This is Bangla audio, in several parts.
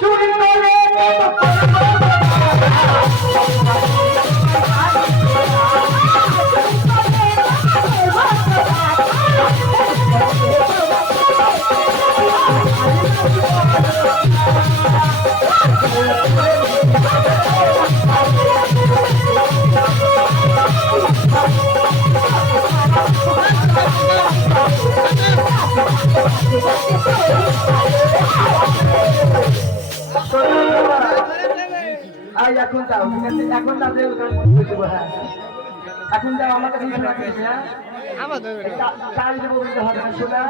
চুরি করে এখন যাও, ঠিক আছে? এখন তাদের এখন যাও, আমাকে চাল দেবো বলতে হবে না, শোনা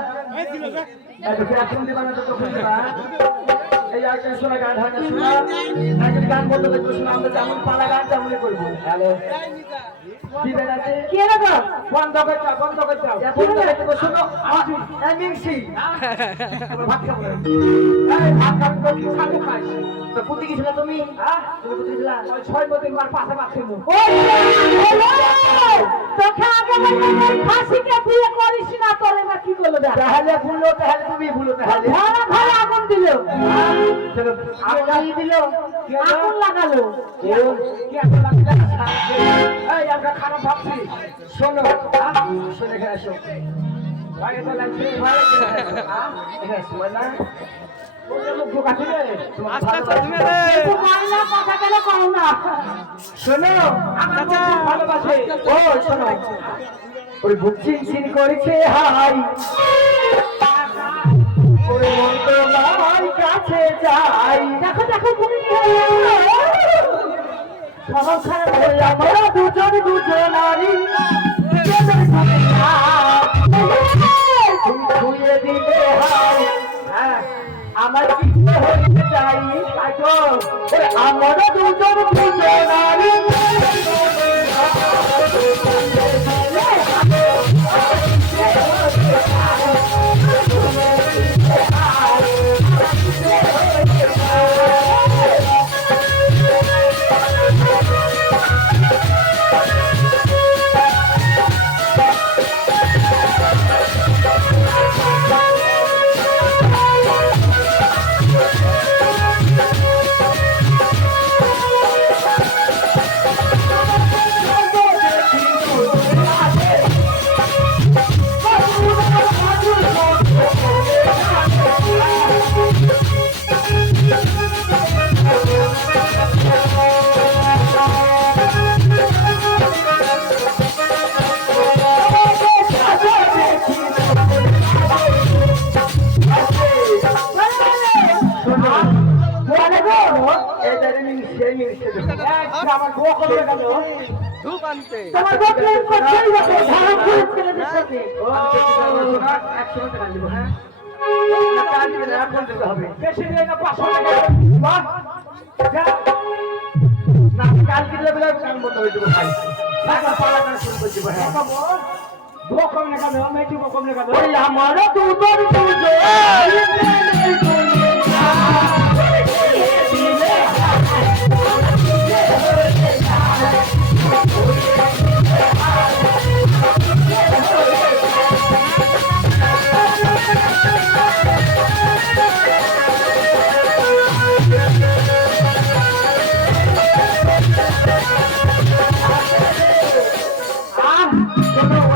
এখন দেবা না তো বুঝবা। এই একটা শোনা গান হয় না, শোনা একটা গান বলতে দেখবো, শোনা আমরা যেমন পালা গান তেমনই করবো। হ্যালো বন্ধ করে যাও, বন্ধ করে যাও, বন্ধ করে দেবো। শোনো মিংসি ভাত খাবো, ভাত খাবো কি খাবো খাই তো কোথায় গেছিলা তুমি? হ্যাঁ তুমি কোথায় গেছিলা? 6 বছর মার পাশে পাচ্ছি মু তোকে আগে বলতে ফাঁসিকে বিয়ে করিস না, তোরে না কি করলো? তাহলে ভুলো, তাহলে তুমি ভুলো, তাহলে ঘরে ঘরে আগুন দিল, আগুন দিল, আগুন লাগালো, কি আগুন লাগালো? এই আমরা খারাপ ভাবছি। শোনো শুনে গেছে আসো ভাই, তো লাগছে ভাই, হ্যাঁ সময় না করেছে হাই কাছে যাই, দেখো দেখো সবার খারাপ হয়ে আমরা দুজন দুজনারি ধুয়ে দিলে হাই আমার পিছনে হইতে চাই, আমরা দুজন দুজনারি আমার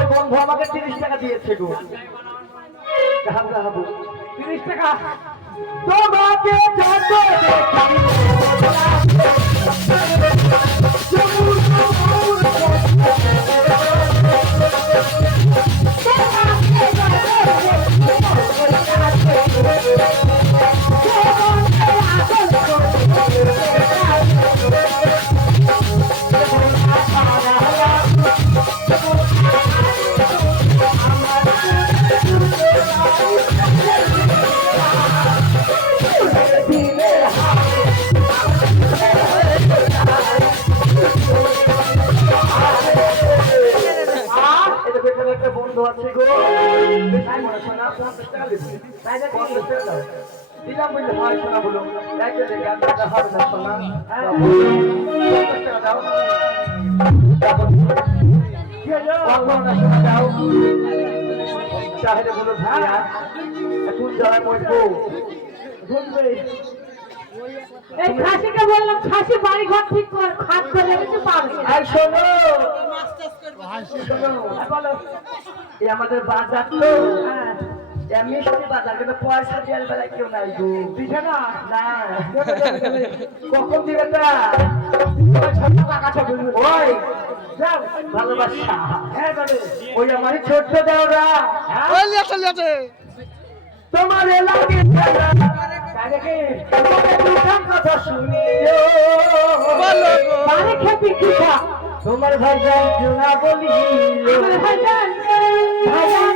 দুজন আমাকে 30 টাকা দিয়েছে গো, 30 টাকা তোমাকে যত বন্ধু আছে গো, দিলাম বললে হয় শোনা বলো, হবে না শোনা, শোনা দাও তাহলে বলো ভাইয়া এখন যারা বলবো এই খাসিকে বললাম খাসি বাড়ি ঘর ঠিক কর, খাট করে কিছু পারবে। আর শোনো বলো, এই আমাদের বাজার তো এমনি সবই বাজার, কিন্তু পয়সা দেওয়ার বেলায় কেউ নাই গো। দিছে না? না। কখন দিবে তা? ওই যাও ভালোবাসা। হ্যাঁ যাবে। ওই আমার ছোট্ট দেওরা তোমার এলাকে কথা শুনিও বাড়ি খেপি কি খা তোমার ভাই যাই না বলি ভাইজান ভাইজান